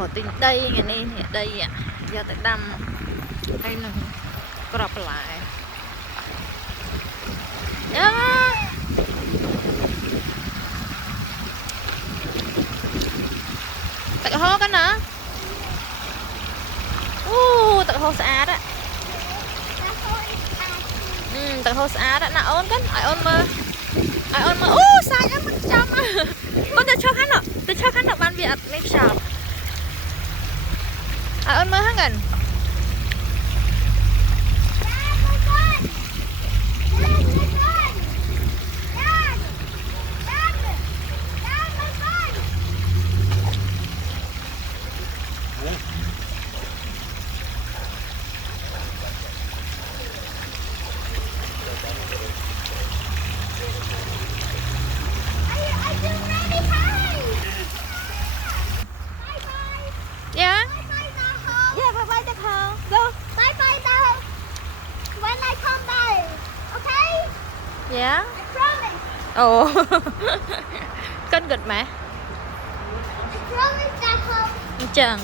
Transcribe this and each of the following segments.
họ tính đây ngày nay đây ạ giờ tại đâm hay là crop lại nhá tại hố cái nữa tại hố xa đó tại hố xa đó nào ôn cái ai ôn mơ sai lắm mất chăm con tôi cho khán ban Việt make shop ai ôn mơ hả gần yeah. Ồ cân gật mà chẳng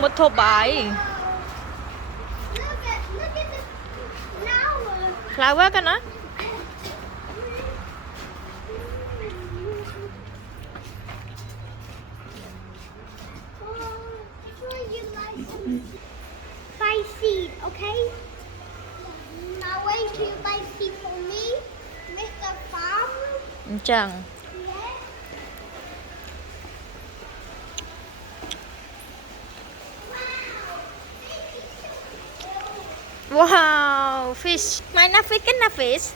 một thô bài flower cái nó buy seed, okay? Now wait till you buy seed for me, Mr. Farmer. chẳng wow fish mày na fish cái na fish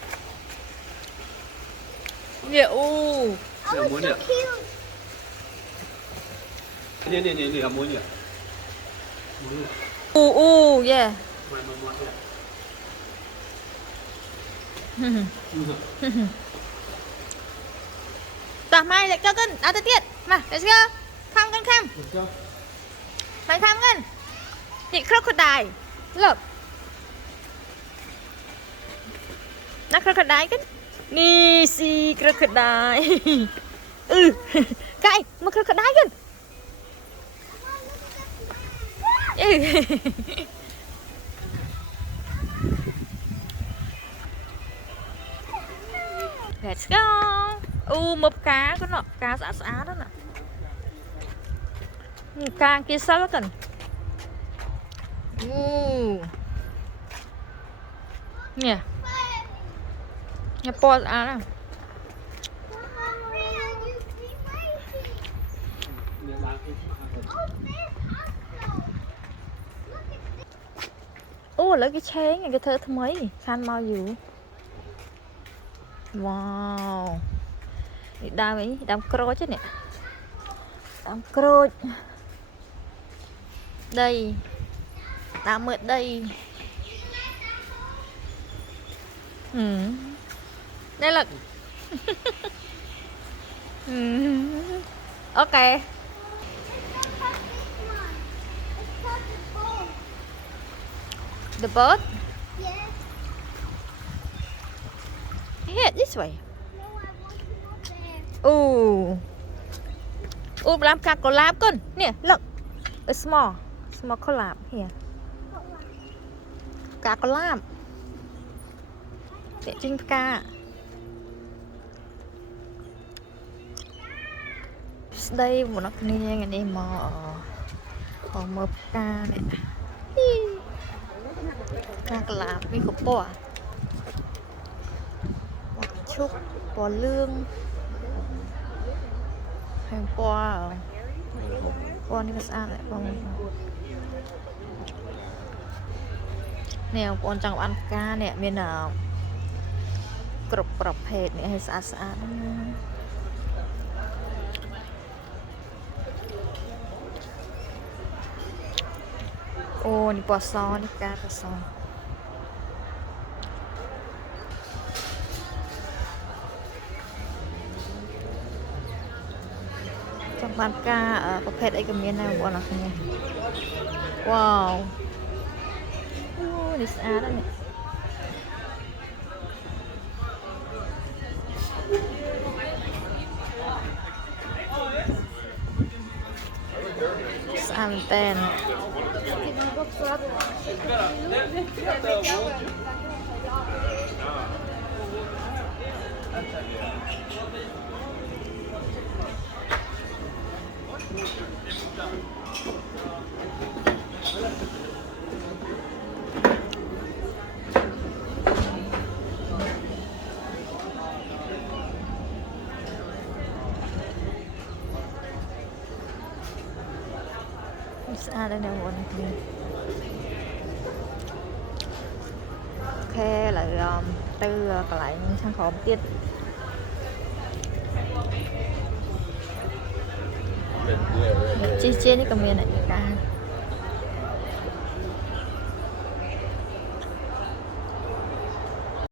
yeah Oh, it's so cute. Ini kamunya. Yeah. Tao mai lại cho cân, à tới tiết, mà, let's go, khăm cân khăm, mày khăm cân, nhị crocodile, look, nó crocodile cân, nì si crocodile, cái, mà crocodile cân. Let's go. Một cá có nọ, cá xã đó nè. Cá kia sao cần. Nè. Nè po xã nè. Lấy cái chén này cái thơ thứ mấy khan mau dữ wow đam ấy đam cro chứ nè đam cro đây đam mượt đây đây là ok the boat? Yes. Here, this way. No, I want to go there. Làm cá collab con. Nè, look. A small collab here. Cá collab. Để chinh cá. Đây một nó kia ngày đây mò mập cá này. Cá collabมีกบป่อชุบป่อเรื่องแพงป่อนี่ก็สะอาดแหละป่อเนี่ยป่อจังหวัดกาเนี่ยมีหนาวกรบประเภทเนี่ยให้สะอาดโอ้นี่ป่อซอนี่กาป่อซอจังหวัดกาประเภทไอ้กระเมียนนะป่อนะเนี่ยว้าวนี่สะอาดแล้วเนี่ย ăn tênស្អាតដែរបងប្អូនអូខេឥឡូវទៅកន្លែងខាងក្រោមទៀតជិះជានេះក៏មានឯកការ